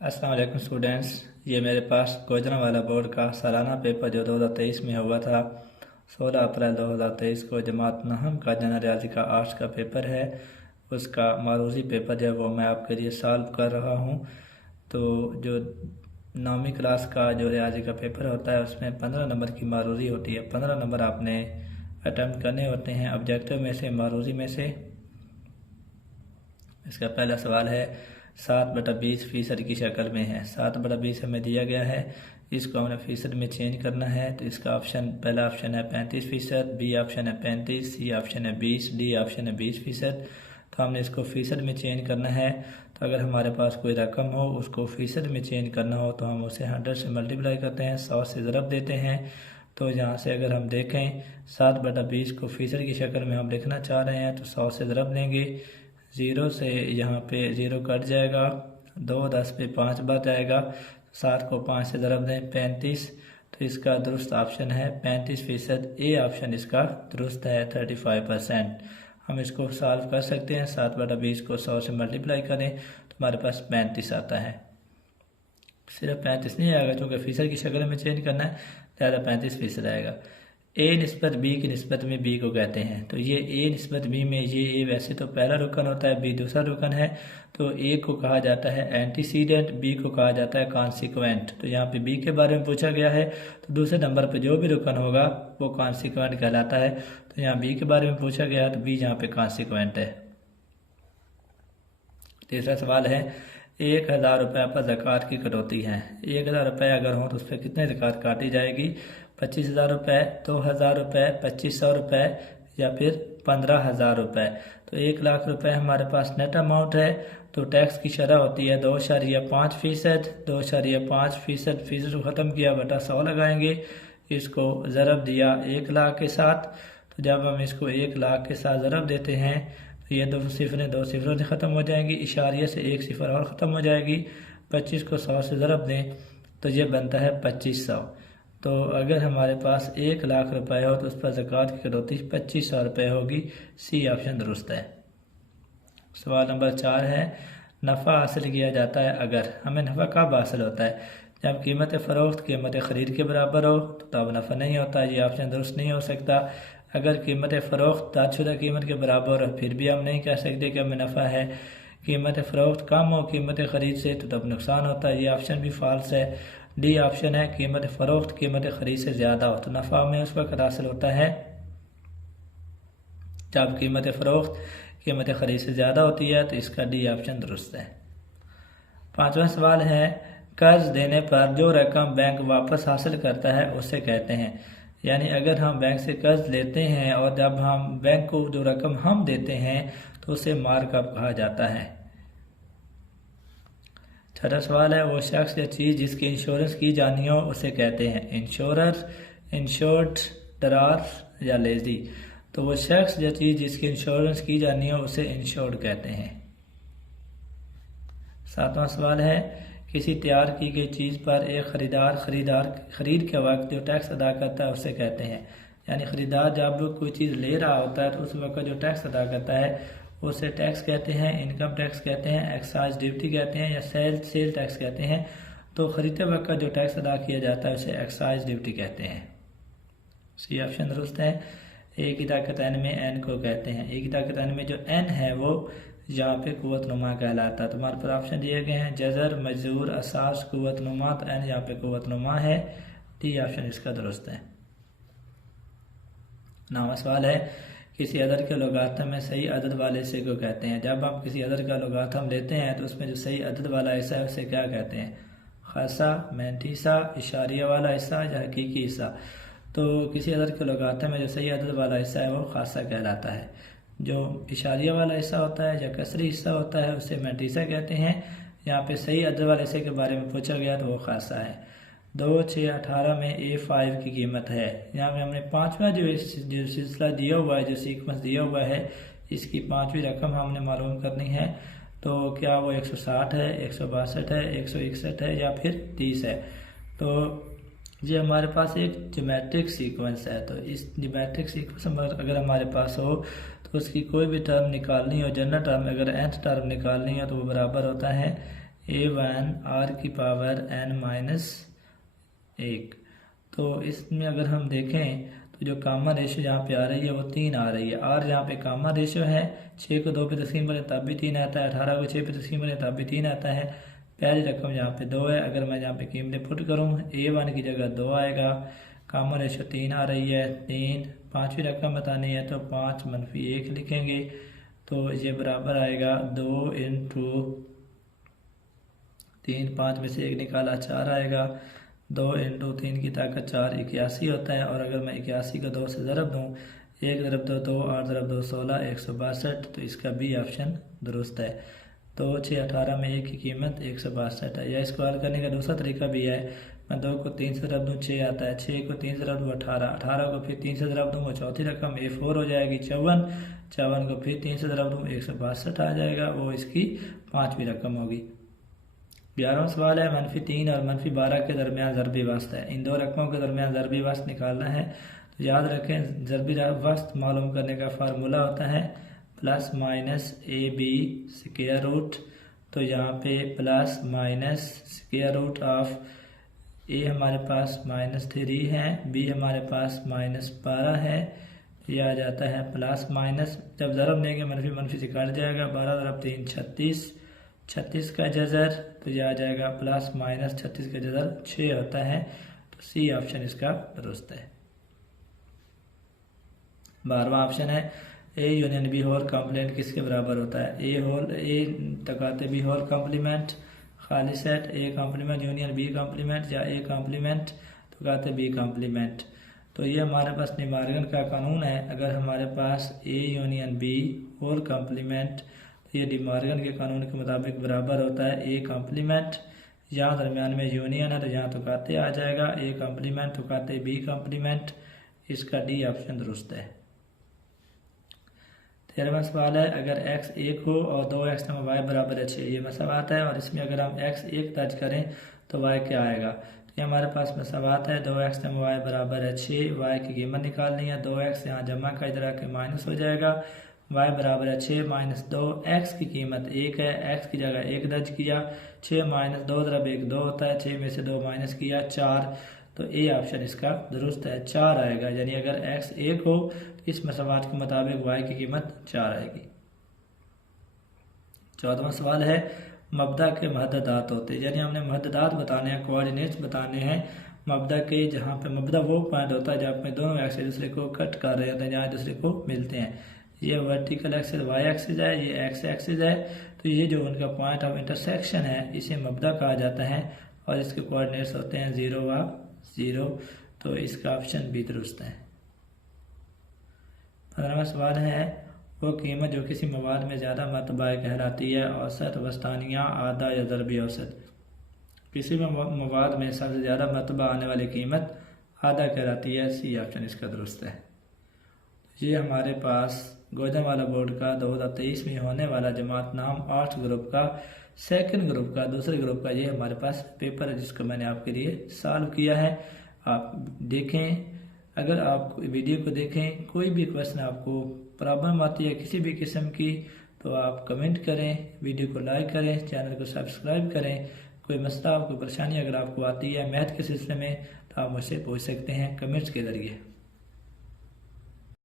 अस्सलाम वालेकुम स्टूडेंट्स। ये मेरे पास गुजरांवाला बोर्ड का सालाना पेपर जो 2023 में हुआ था 16 अप्रैल 2023 को जमात नहम का जनरल रियाजी का आर्ट्स का पेपर है। उसका मारूजी पेपर जो है वो मैं आपके लिए सॉल्व कर रहा हूँ। तो जो 9वीं क्लास का जो रियाजी का पेपर होता है उसमें 15 नंबर की मारूजी होती है। 15 नंबर आपने अटैम्प्ट करने होते हैं ऑब्जेक्टिव में से, मारूजी में से। इसका पहला सवाल है 7/20% की शक्ल में है। 7/20 हमें दिया गया है, इसको हमने फीसद में चेंज करना है। तो इसका ऑप्शन, पहला ऑप्शन है 35%, बी ऑप्शन है 35, सी ऑप्शन है 20, डी ऑप्शन है 20%। तो हमने इसको फीसद में चेंज करना है। तो अगर हमारे पास कोई रकम हो उसको फीसद में चेंज करना हो तो हम उसे 100 से मल्टीप्लाई करते हैं, 100 से ज़रब देते हैं। तो यहाँ से अगर हम देखें 7/20 को फीसद की शक्ल में हम लिखना चाह रहे हैं तो 100 से ज़रब देंगे। 0 से यहाँ पे 0 कट जाएगा, 2 10 पे 5 बच जाएगा। 7 को 5 से ज़रब दें 35। तो इसका दुरुस्त ऑप्शन है 35%। ए ऑप्शन इसका दुरुस्त है 35%। हम इसको सॉल्व कर सकते हैं। 7/20 को 100 से मल्टीप्लाई करें तो हमारे पास 35 आता है। सिर्फ 35 नहीं आएगा क्योंकि फीसद की शक्ल में चेंज करना है, ज़्यादा 35% आएगा। ए निस्बत बी की निस्बत में बी को कहते हैं। तो ये ए निस्बत बी में ये ए वैसे तो पहला रुकन होता है, बी दूसरा रुकन है। तो ए को कहा जाता है एंटीसीडेंट, बी को कहा जाता है कॉन्सिक्वेंट। तो यहाँ पे बी के बारे में पूछा गया है तो दूसरे नंबर पे जो भी रुकन होगा वो कॉन्सिक्वेंट कहलाता है। तो यहाँ बी के बारे में पूछा गया तो बी यहाँ पे कॉन्सिक्वेंट है। तीसरा सवाल है 1000 रुपये पर ज़कात की कटौती है। 1000 रुपये अगर हो तो उस पर कितने ज़कात काटी जाएगी? 25,000 रुपये, 2,000 रुपये, 2,500 रुपये या फिर 15,000 रुपये। तो 1 लाख रुपये हमारे पास नेट अमाउंट है। तो टैक्स की शरह होती है 2.5%। 2.5% फीसद को ख़त्म किया बटा 100 लगाएंगे। इसको ज़रब दिया 1 लाख के साथ। तो जब हम इसको 1 लाख के साथ ज़रब देते हैं तो ये 2 सिफरें 2 सिफरों से ख़त्म हो जाएंगी, इशारिये से 1 सिफर और ख़त्म हो जाएगी। 25 को 100 से ज़रब दें तो ये बनता है 2500। तो अगर हमारे पास 1 लाख रुपए हो तो उस पर ज़कात की कटौती 2500 रुपये होगी। सी ऑप्शन दुरुस्त है। सवाल नंबर 4 है नफ़ा हासिल किया जाता है अगर। हमें नफ़ा कब हासिल होता है? जब कीमत फ़रोख्त कीमत ख़रीद के बराबर हो तो तब नफ़ा नहीं होता। ये ऑप्शन दुरुस्त नहीं हो सकता। अगर कीमत फ़रोख्त तादशुदा कीमत के बराबर हो फिर भी हम नहीं कह सकते कि हमें नफ़ा है। कीमत फ़रोख्त कम हो कीमत ख़रीद से तो तब नुकसान होता है। ये ऑप्शन भी फाल्स है। डी ऑप्शन है कीमत फ़रोख्त कीमत ख़रीद से ज़्यादा हो तो नफ़ा हमें उस वक्त हासिल होता है जब कीमत फ़रोख्त कीमत ख़रीद से ज़्यादा होती है। तो इसका डी ऑप्शन दुरुस्त है। 5वां सवाल है कर्ज देने पर जो रकम बैंक वापस हासिल करता है उसे कहते हैं। यानी अगर हम बैंक से कर्ज लेते हैं और जब हम बैंक को जो रकम हम देते हैं तो उसे मार्कअप कहा जाता है। 6वां सवाल है वो शख्स या चीज़ जिसकी इंश्योरेंस की जानी हो उसे कहते हैं इंश्योरर, इंश्योर्ड, डरार या लेजी। तो वो शख्स या चीज़ जिसकी इंश्योरेंस की जानी हो उसे इंश्योर्ड कहते हैं। 7वां सवाल है किसी तैयार की गई चीज़ पर एक खरीदार खरीद के वक्त जो टैक्स अदा करता है उसे कहते हैं। यानी खरीदार जब कोई चीज़ ले रहा होता है तो उस वक्त जो टैक्स अदा करता है उसे टैक्स कहते हैं, इनकम टैक्स कहते हैं, एक्साइज ड्यूटी कहते हैं या सेल टैक्स कहते हैं। तो खरीदते वक्त जो टैक्स अदा किया जाता है उसे एक्साइज ड्यूटी कहते हैं। सी ऑप्शन दुरुस्त है। ए की ताकत एन में एन को कहते हैं। ए की ताकत एन में जो एन है वो यहाँ पे कुव्वत नुमा कहलाता है। तुम्हारे पर ऑप्शन दिए गए हैं जजर, मजदूर, असास, कुव्वत नुमा। तो एन यहाँ पे कुव्वत नुमा है। डी ऑप्शन इसका दुरुस्त है। 9वां सवाल है किसी अदद के लोगाथम में सही अदद वाले हिस्से को कहते हैं। जब हम किसी अदद का लोगाथम लेते हैं तो उसमें जो सही अदद वाला हिस्सा है उसे क्या कहते हैं? खासा, मैंतीसा, इशारिया वाला हिस्सा या हकीकी हिस्सा। तो किसी अदद के लोगाथम में जो सही अदद वाला हिस्सा है वो खासा कहलाता है। जो इशारिया वाला हिस्सा होता है या कसरी हिस्सा होता है उसे मैंतीसा कहते हैं। यहाँ पे सही अदद वाले हिस्से के बारे में पूछा गया तो वो खासा है। 2, 6, 18 में A5 की कीमत है। यहाँ पे हमने 5वां जो सिलसिला दिया हुआ है, जो सीक्वेंस दिया हुआ है, इसकी 5वीं रकम हमने मालूम करनी है। तो क्या वो 160 है, 162 है, 161 है या फिर 30 है। तो ये हमारे पास एक ज्योमेट्रिक सीक्वेंस है। तो इस ज्योमेट्रिक सीक्वेंस अगर हमारे पास हो तो उसकी कोई भी टर्म निकालनी हो, जनरल टर्म अगर nth टर्म निकालनी हो तो वो बराबर होता है A1 r की पावर n माइनस 1। तो इसमें अगर हम देखें तो जो कॉमन रेशो यहाँ पे आ रही है वो 3 आ रही है। r यहाँ पे कॉमन रेशो है, 6 को 2 पे तकसीम करें तब भी 3 आता है, 18 को 6 पे तकसीम करें तब भी 3 आता है। पहली रकम यहाँ पे 2 है, अगर मैं यहाँ पे कीमतें पुट करूँ A1 की जगह 2 आएगा, कॉमन रेशो 3 आ रही है 3। पाँचवीं रकम बतानी है तो 5 - 1 लिखेंगे, तो ये बराबर आएगा 2 इंटू 3, 5 में से 1 निकाला 4 आएगा, 2 इंटू 3 की ताकत 4 81 होता है। और अगर मैं 81 को 2 से ज़रब दूँ, 1 ज़रब 2 2, 8 ज़रब 2 16, 162, तो इसका बी ऑप्शन दुरुस्त है। 2 6 18 में 1 की कीमत 162 है। या इसको हल करने का दूसरा तरीका भी है, मैं 2 को 3 से ज़रब दूँ 6 आता है, 6 को 3 से ज़रब दूँ 18, 18 को फिर 3 से ज़रब दूँ वो चौथी रकम A4 हो जाएगी 54, 54 को फिर 3 से ज़रब दूँ 162 आ जाएगा, वो इसकी पाँचवीं रकम होगी। 11वां सवाल है -3 और -12 के दरमियान ज़रबी वस्त है। इन दो रकमों के दरमियान ज़रबी वस्त निकालना है। तो याद रखें ज़रबी वस्त मालूम करने का फार्मूला होता है plus minus AB square root. तो यहाँ पे plus minus square root of A हमारे पास -3 है, B हमारे पास -12 है, ये आ जाता है प्लस माइनस, जब ज़रब लेंगे मनफी मनफी से कट जाएगा, 12 × 3 36, 36 का जज़र तो यह आ जाएगा प्लस माइनस 36 का जज़र 6 होता है, तो सी ऑप्शन इसका दुरुस्त है। 12वां ऑप्शन है A union B whole complement किसके बराबर होता है? A तकाते B होल कॉम्प्लीमेंट खाली set, A complement union B complement, या A कॉम्प्लीमेंट तकाते B कॉम्प्लीमेंट। तो ये हमारे पास डिमॉर्गन का कानून है, अगर हमारे पास A union B whole complement, तो ये डिमॉर्गन के कानून के मुताबिक बराबर होता है A कॉम्प्लीमेंट, यहाँ दरमियान में यूनियन है तो यहाँ तकाते आ जाएगा, A कॉम्प्लीमेंट तकाते B कॉम्प्लीमेंट, इसका डी ऑप्शन दुरुस्त है। 13वां सवाल है अगर x 1 हो और 2x y बराबर है 6, ये मसावात है, और इसमें अगर हम x 1 दर्ज करें तो y क्या आएगा? तो ये हमारे पास मसावात है, 2x y बराबर है 6, y की कीमत निकालनी है, 2x यहाँ जमा का इधर आके माइनस हो जाएगा, y बराबर है 6 - 2, x की कीमत 1 है, x की जगह 1 दर्ज किया, 6 - 2 = 1 2 होता है, 6 में से 2 माइनस किया 4, तो ए ऑप्शन इसका दुरुस्त है, 4 आएगा। यानी अगर x 1 हो तो इस मसावात के मुताबिक y की कीमत 4 आएगी। 14वां सवाल है मबदा के महददात होते हैं, यानी हमने महददात बताने हैं, कोऑर्डिनेट्स बताने हैं मबदा के, जहाँ पे मबदा वो पॉइंट होता है जहाँ पे दोनों एक्सिस दूसरे को कट कर रहे होते हैं, जहाँ दूसरे को मिलते हैं। ये वर्टिकल एक्सिस y एक्सिस है, ये x एक्सिस है, तो ये जो उनका पॉइंट ऑफ इंटरसेक्शन है इसे मबदा कहा जाता है, और इसके कोऑर्डिनेट्स होते हैं 0 व 0, तो इसका ऑप्शन भी दुरुस्त है। 15वां सवाल है वो कीमत जो किसी मवाद में ज़्यादा मरतबा कहलाती है, औसत, वस्तानिया, आधा या ज़रबी औसत। किसी भी मवाद में सबसे ज़्यादा मरतबा आने वाली कीमत आधा कहलाती है, सी ऑप्शन इसका दुरुस्त है। ये हमारे पास गोजरावाला बोर्ड का 2023 में होने वाला जमात नाम आर्ट्स ग्रुप का सेकंड ग्रुप का दूसरे ग्रुप का ये हमारे पास पेपर है, जिसको मैंने आपके लिए सॉल्व किया है। आप देखें, अगर आप वीडियो को देखें, कोई भी क्वेश्चन आपको प्रॉब्लम आती है किसी भी किस्म की, तो आप कमेंट करें, वीडियो को लाइक करें, चैनल को सब्सक्राइब करें। कोई मसला, कोई परेशानी अगर आपको आती है मैथ के सिलसिले में, तो आप मुझसे पूछ सकते हैं कमेंट्स के ज़रिए।